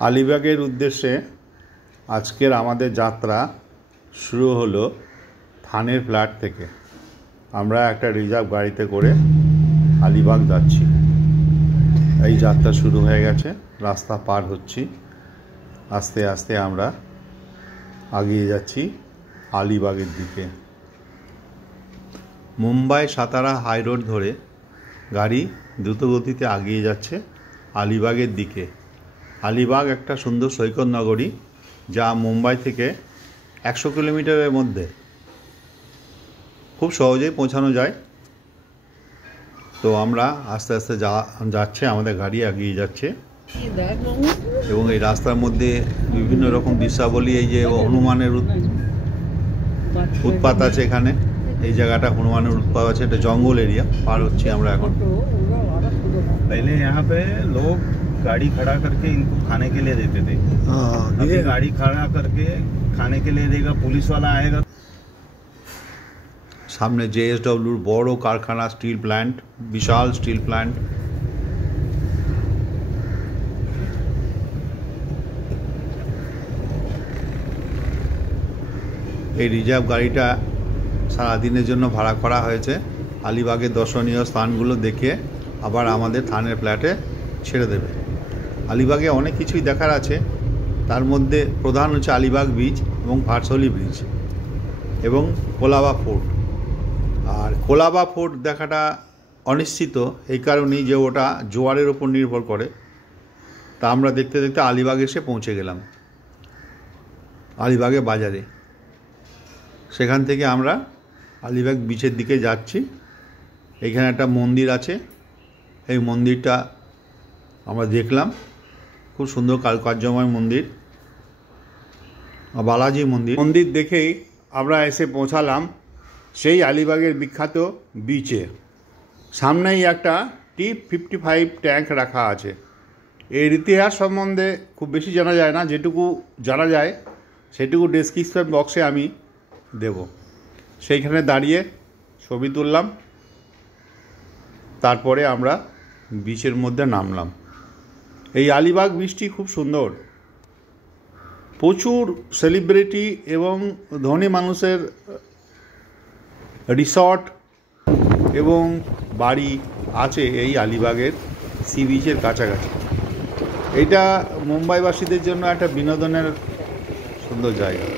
আলিবাগের উদ্দেশ্যে আজকের আমাদের যাত্রা শুরু হলো থানের ফ্ল্যাট থেকে। আমরা একটা রিজার্ভ গাড়িতে করে আলিবাগ যাচ্ছি। এই যাত্রা শুরু হয়ে গেছে, রাস্তা পার হচ্ছি। আস্তে আস্তে আমরা এগিয়ে যাচ্ছি আলিবাগের দিকে। মুম্বাই সাতারা হাই রোড ধরে গাড়ি দ্রুতগতিতে এগিয়ে যাচ্ছে আলিবাগের দিকে। আলিবাগ একটা সুন্দর সৈকত নগরী, যা মুম্বাই থেকে 100 কিলোমিটারের মধ্যে খুব সহজেই পৌঁছানো যায়। তো আমরা আস্তে আস্তে যাচ্ছে, আমাদের গাড়ি এগিয়ে যাচ্ছে এবং এই রাস্তার মধ্যে বিভিন্ন রকম দৃশ্যাবলী। এই যে হনুমানের উৎপাত আছে এখানে, এই জায়গাটা হনুমানের উৎপাত আছে, এটা জঙ্গল এরিয়া পার হচ্ছি আমরা এখন। पहले यहाँ पे लोग गाड़ी खड़ा करके इनको खाने के लिए देते थे। अभी गाड़ी खड़ा करके खाने के लिए देगा, पुलिस वाला आएगा। सामने JSW बड़ो कारखाना, स्टील प्लांट, विशाल स्टील प्लांट। এই রিজার্ভ গাড়িটা সারাদিনের জন্য ভাড়া করা হয়েছে। আলিবাগের দর্শনীয় স্থানগুলো দেখে আবার আমাদের থানের ফ্ল্যাটে ছেড়ে দেবে। আলিবাগে অনেক কিছুই দেখার আছে, তার মধ্যে প্রধান হচ্ছে আলিবাগ বিচ এবং ভারসোলি ব্রিজ এবং কোলাবা ফোর্ট। আর কোলাবা ফোর্ট দেখাটা অনিশ্চিত এই কারণেই যে ওটা জোয়ারের ওপর নির্ভর করে। তা আমরা দেখতে দেখতে আলিবাগ এসে পৌঁছে গেলাম, আলিবাগে বাজারে। সেখান থেকে আমরা আলিবাগ বিচের দিকে যাচ্ছি। এখানে একটা মন্দির আছে, এই মন্দিরটা আমরা দেখলাম, খুব সুন্দর কারুকার্যময় মন্দির, বালাজি মন্দির। মন্দির দেখেই আমরা এসে পৌঁছালাম সেই আলিবাগের বিখ্যাত বিচে। সামনেই একটা T-55 ট্যাঙ্ক রাখা আছে। এর ইতিহাস সম্বন্ধে খুব বেশি জানা যায় না, যেটুকু জানা যায় সেটুকু ডেসক্রিপশন বক্সে আমি দেব। সেইখানে দাঁড়িয়ে ছবি তুললাম, তারপরে আমরা বিচের মধ্যে নামলাম। এই আলিবাগ বিচটি খুব সুন্দর, প্রচুর সেলিব্রিটি এবং ধনী মানুষের রিসর্ট এবং বাড়ি আছে এই আলিবাগের সি বিচের কাছাকাছি। এটা মুম্বাইবাসীদের জন্য একটা বিনোদনের সুন্দর জায়গা।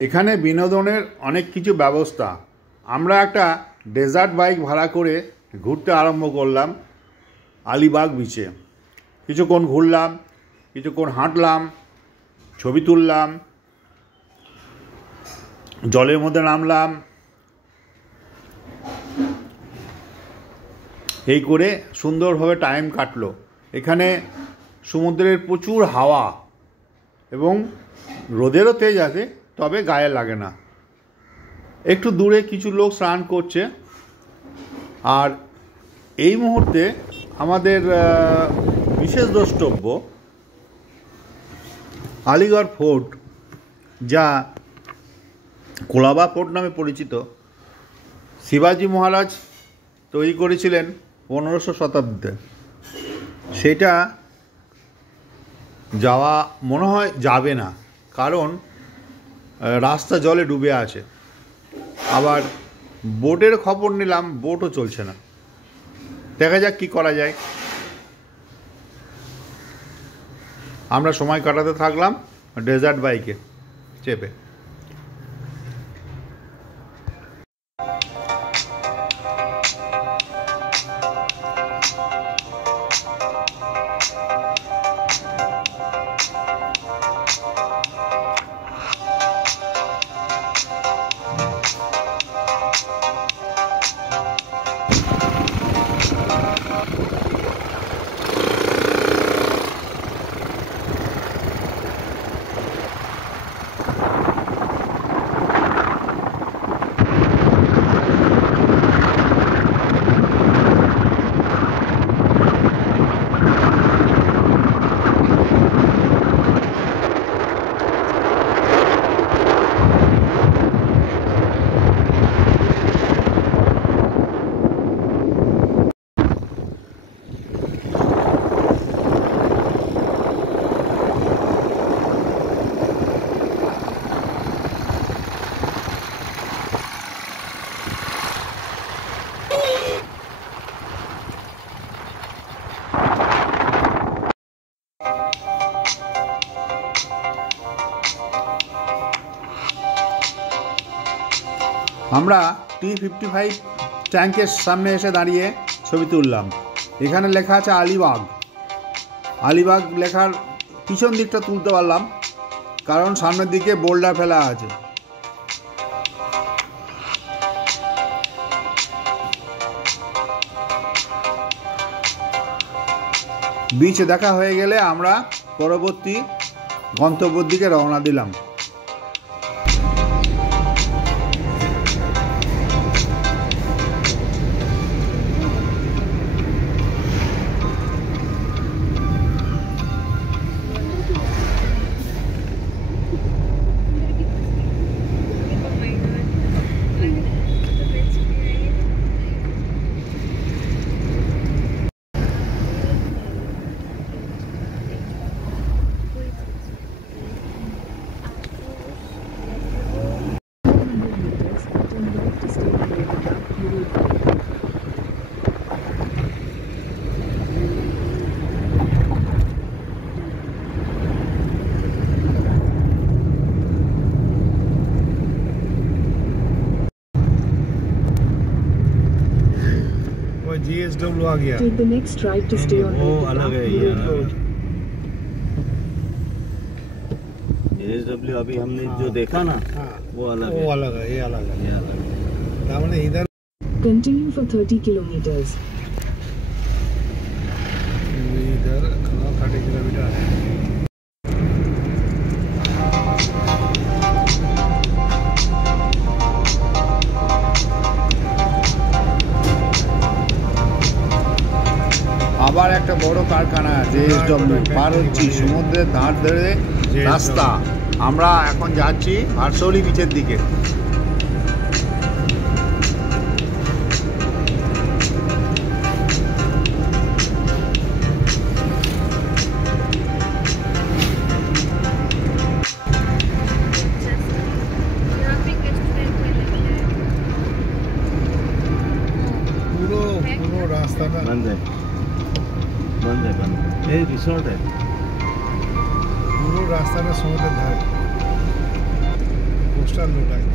এখানে বিনোদনের অনেক কিছু ব্যবস্থা। আমরা একটা ডেজার্ট বাইক ভাড়া করে ঘুরতে আরম্ভ করলাম আলিবাগ বিচে। কিছুক্ষণ ঘুরলাম, কিছুক্ষণ হাঁটলাম, ছবি তুললাম, জলের মধ্যে নামলাম। এই করে সুন্দরভাবে টাইম কাটলো। এখানে সমুদ্রের প্রচুর হাওয়া এবং রোদেরও তেজ আছে, তবে গায়ে লাগে না। একটু দূরে কিছু লোক স্নান করছে। আর এই মুহূর্তে আমাদের বিশেষ দ্রষ্টব্য আলিগড় ফোর্ট, যা কোলাবা ফোর্ট নামে পরিচিত। শিবাজি মহারাজ তৈরি করেছিলেন 1500 শতাব্দীতে। সেটা যাওয়া মনে হয় যাবে না, কারণ রাস্তা জলে ডুবে আছে। আবার বোটের খবর নিলাম, বোটও চলছে না। দেখা যাক কি করা যায়। আমরা সময় কাটাতে থাকলাম ডেজার্ট বাইকে চেপে। আমরা T55 ট্যাঙ্কের সামনে এসে দাঁড়িয়ে ছবি তুললাম। এখানে লেখা আছে আলিবাগ। আলিবাগ লেখার পিছন দিকটা তুলতে পারলাম কারণ সামনের দিকে বোল্ডার ফেলা আছে। বিচ দেখা হয়ে গেলে আমরা পরবর্তী গন্তব্যের দিকে রওনা দিলাম। GSW आ गया। Take the next right to stay on वो Road अलग है, ये Road अलग Road. है। JSW अभी हमने जो देखा ना, वो अलग है। वो अलग है, ये अलग है। ये अलग है। हमने इधर Continue for 30 kilometers. इधर 30 किलोमीटर है। আবার একটা বড় কারখানা JSW পার হচ্ছি, সমুদ্রের ধার ধরে রাস্তা। আমরা এখন যাচ্ছি ভারসৌলি বিচের দিকে। পুরো পুরো রাস্তাটা बंद है, बंद है, बंद है। ये रिसोर्ट है। পুরো রাস্তাটা সমুদ্রের ধারে কোস্টাল রোড আছে।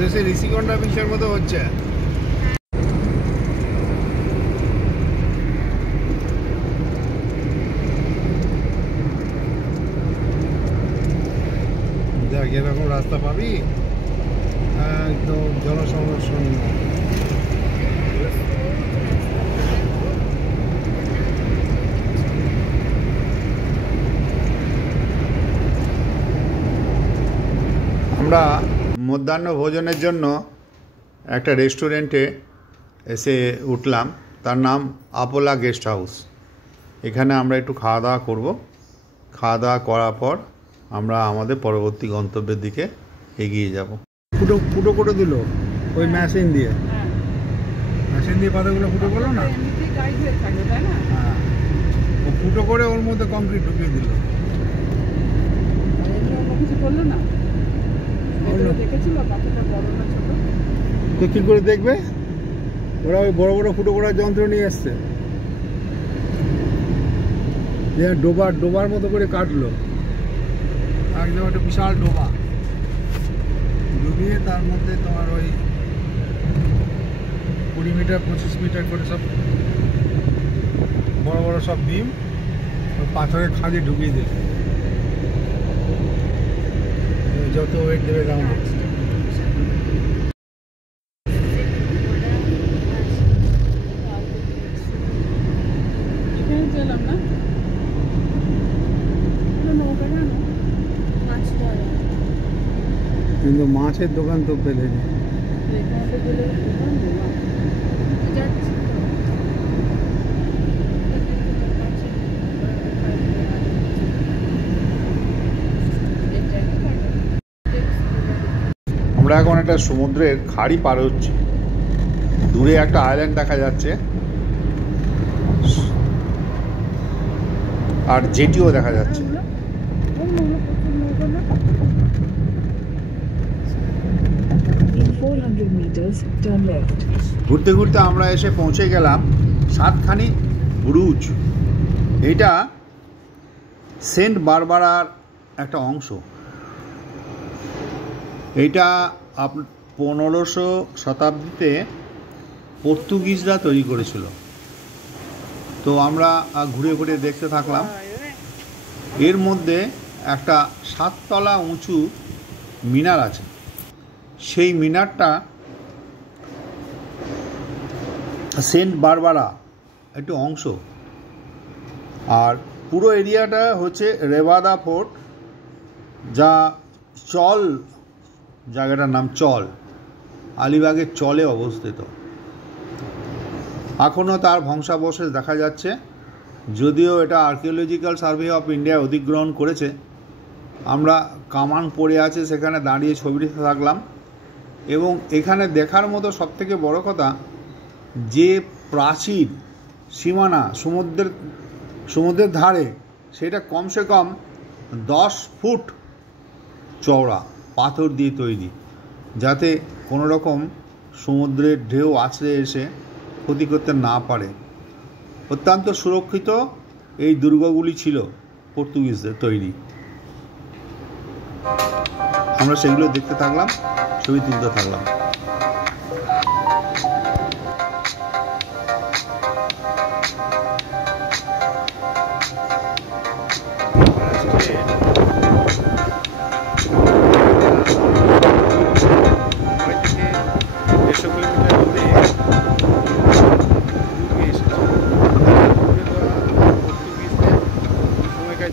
जैसे ऋषिकोंडा बीचের মতো হচ্ছে। দেখ এরকম রাস্তা পাবি একদম জনসংরক্ষণ। আমরা মধ্যাহ্ন ভোজনের জন্য একটা রেস্টুরেন্টে এসে উঠলাম, তার নাম আপোলা গেস্ট হাউস। এখানে আমরা একটু খাওয়া দাওয়া করব। খাওয়া দাওয়া করার পর আমরা আমাদের পরবর্তী গন্তব্যের দিকে এগিয়ে যাব। ফুটো ফুটো করে দিল ওই মেশিন দিয়ে, মেশিন দিয়ে পাতাগুলো ফুটো করলো না, হ্যাঁ ও ফুটো করে ওর মধ্যে কংক্রিট ঢুকিয়ে দিল। কিছু করলো না, দেখেছিল কতটা বড় না ছোট। তো কী করে দেখবে, ওরা ওই বড় বড় ফুটো করার যন্ত্র নিয়ে এসছে, ডোবার ডোবার মতো করে কাটলো একদম একটা বিশাল ডোবা ডুবিয়ে তার মধ্যে তোমার ওই 20 মিটার 25 মিটার করে সব বড় বড় সব বিম পাথরের খাঁজে ঢুকিয়ে দিল। যত ওয়েট দেবে তেমন। এখানে চলাম না, নৌকা না মাছ ধরা, কিন্তু মাছের দোকান তো পেলে না। এখানে গেলে দোকান দেওয়া যাচ্ছে। আমরা এখন একটা সমুদ্রের খাড়ি পার হচ্ছি, দূরে একটা আইল্যান্ড দেখা যাচ্ছে আর জেটিও দেখা যাচ্ছে। 400 meters, turn left. ঘুরতে ঘুরতে আমরা এসে পৌঁছে গেলাম সাতখানি ব্রুজ। এটা সেন্ট বারবারার একটা অংশ। এইটা 1500 শতাব্দীতে পর্তুগিজরা তৈরি করেছিল। তো আমরা ঘুরে ঘুরে দেখতে থাকলাম। এর মধ্যে একটা 7 তলা উঁচু মিনার আছে। সেই মিনারটা সেন্ট বারবারা একটু অংশ। আর পুরো এরিয়াটা হচ্ছে রেবাদা ফোর্ট, যা চল, জায়গাটার নাম চল, আলিবাগের চলে অবস্থিত। এখনও তার ধ্বংসাবশেষ দেখা যাচ্ছে, যদিও এটা আর্কিওলজিক্যাল সার্ভে অফ ইন্ডিয়া অধিগ্রহণ করেছে। আমরা কামান পড়ে আছে সেখানে দাঁড়িয়ে ছবি তুলতে থাকলাম। এবং এখানে দেখার মতো সবথেকে বড় কথা, যে প্রাচীর সীমানা সমুদ্রের ধারে, সেটা কমসে কম 10 ফুট চওড়া, পাথর দিয়ে তৈরি, যাতে কোনো রকম সমুদ্রের ঢেউ আছড়ে এসে ক্ষতি করতে না পারে। অত্যন্ত সুরক্ষিত এই দুর্গগুলি ছিল পর্তুগিজদের তৈরি। আমরা সেগুলো দেখতে থাকলাম, ছবি তুলতে থাকলাম।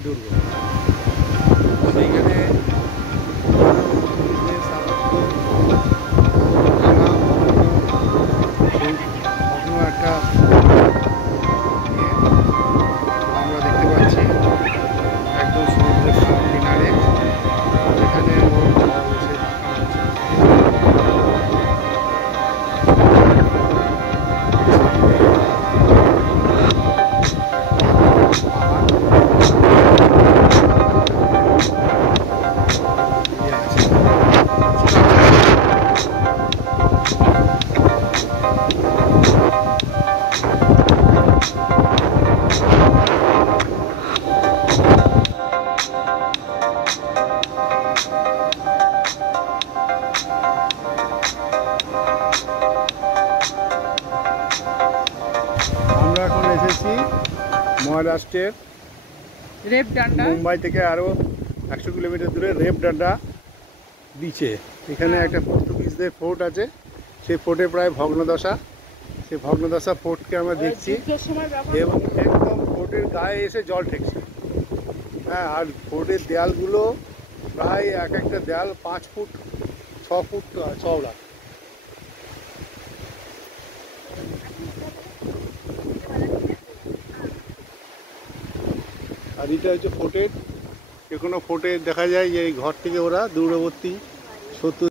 দুর্গ সেইখানে একটা আমরা দেখতে পাচ্ছি একদম সমুদ্রের কিনারে, যেখানে মহারাষ্ট্রের রেপডান্ডা, মুম্বাই থেকে আরও 100 কিলোমিটার দূরে রেপডান্ডা বিচে। এখানে একটা পর্তুগিজদের ফোর্ট আছে, সেই ফোর্টে প্রায় ভগ্নদশা। সেই ভগ্নদশা ফোর্টকে আমরা দেখছি এবং একদম ফোর্টের গায়ে এসে জল ঠেকছে। হ্যাঁ, আর ফোর্টের দেয়ালগুলো প্রায় এক একটা দেয়াল 5 ফুট 6 ফুট চওড়া। আর এটা হচ্ছে ফোর্টের, যে কোনো ফোর্টে দেখা যায় যে এই ঘর থেকে ওরা দূরবর্তী 70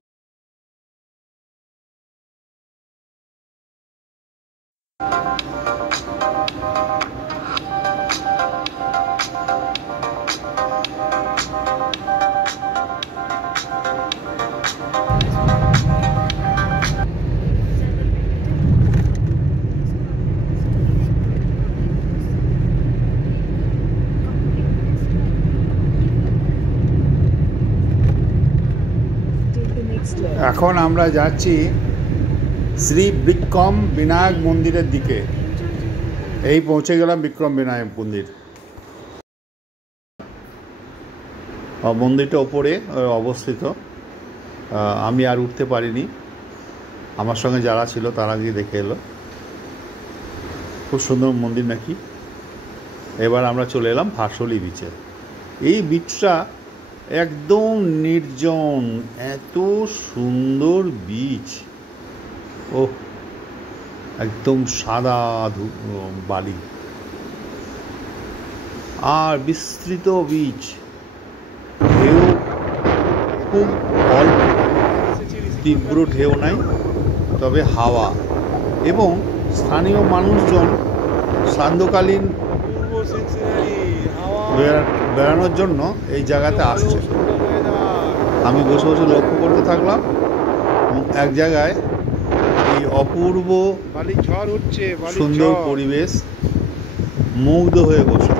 এখন আমরা যাচ্ছি শ্রী বিক্রম বিনায়ক মন্দিরের দিকে। এই পৌঁছে গেলাম বিক্রম বিনায়ক মন্দির। মন্দিরটা ওপরে অবস্থিত। আমি আর উঠতে পারিনি, আমার সঙ্গে যারা ছিল তারা গিয়ে দেখে এলো। খুব সুন্দর মন্দির নাকি। এবার আমরা চলে এলাম ভার্সলি বিচে। এই বিচটা একদম নির্জন, এত সুন্দর বিচ। ও একদম সাদা বালি আর বিস্তৃত বিচ। ঢেউ খুব অল্প, তীব্র ঢেউ নাই, তবে হাওয়া। এবং স্থানীয় মানুষজন সান্ধ্যকালীন বেড়ানোর জন্য এই জায়গাতে আসছে। আমি বসে বসে লক্ষ্য করতে থাকলাম এবং এক জায়গায় এই অপূর্ব বালি ঝড় উঠছে, বালি সুন্দর ঝড়। পরিবেশ মুগ্ধ হয়ে বসল।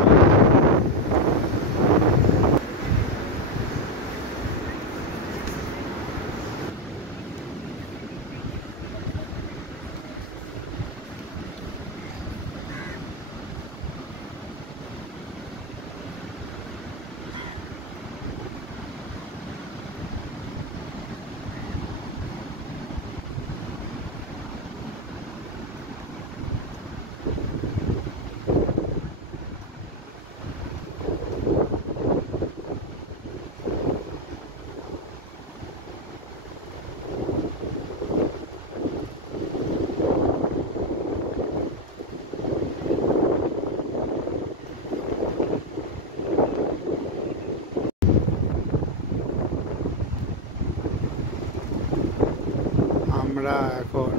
আমরা এখন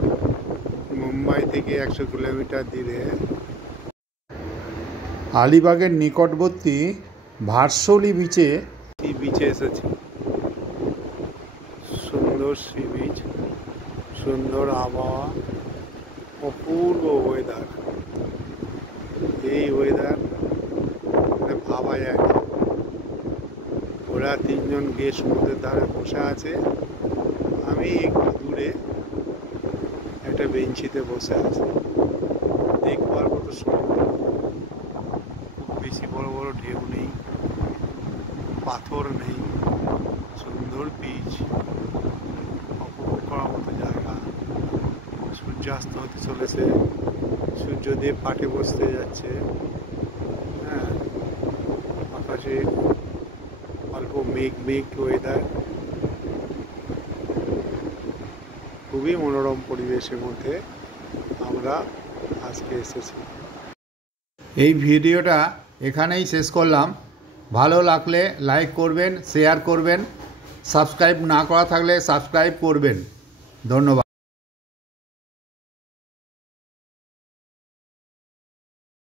মুম্বাই থেকে 100 কিলোমিটার দূরে আলিবাগের নিকটবর্তী ভার্সোলি বিচে সি বিচে এসেছি। সুন্দর সি বিচ, সুন্দর আবহাওয়া, অপূর্ব ওয়েদার। এই ওয়েদার ভাবা যায় না। ওরা তিনজন গিয়ে সমুদ্রের ধারে বসে আছে, আমি একটু দূরে একটা বেঞ্চিতে বসে আছি। দেখবার মতো সমুদ্র, খুব বেশি বড় বড় ঢেউ নেই, পাথর নেই, সুন্দর বিচ, উপভোগ করার মতো জায়গা। সূর্যাস্ত হতে চলেছে, সূর্যদেব পাটে বসতে যাচ্ছে। হ্যাঁ, আকাশে অল্প মেঘ মেঘ ওয়েদার, খুবই মনোরম পরিবেশের মধ্যে আমরা আজকে এসেছি। এই ভিডিওটা এখানেই শেষ করলাম। ভালো লাগলে লাইক করবেন, শেয়ার করবেন, সাবস্ক্রাইব না করা থাকলে সাবস্ক্রাইব করবেন। ধন্যবাদ।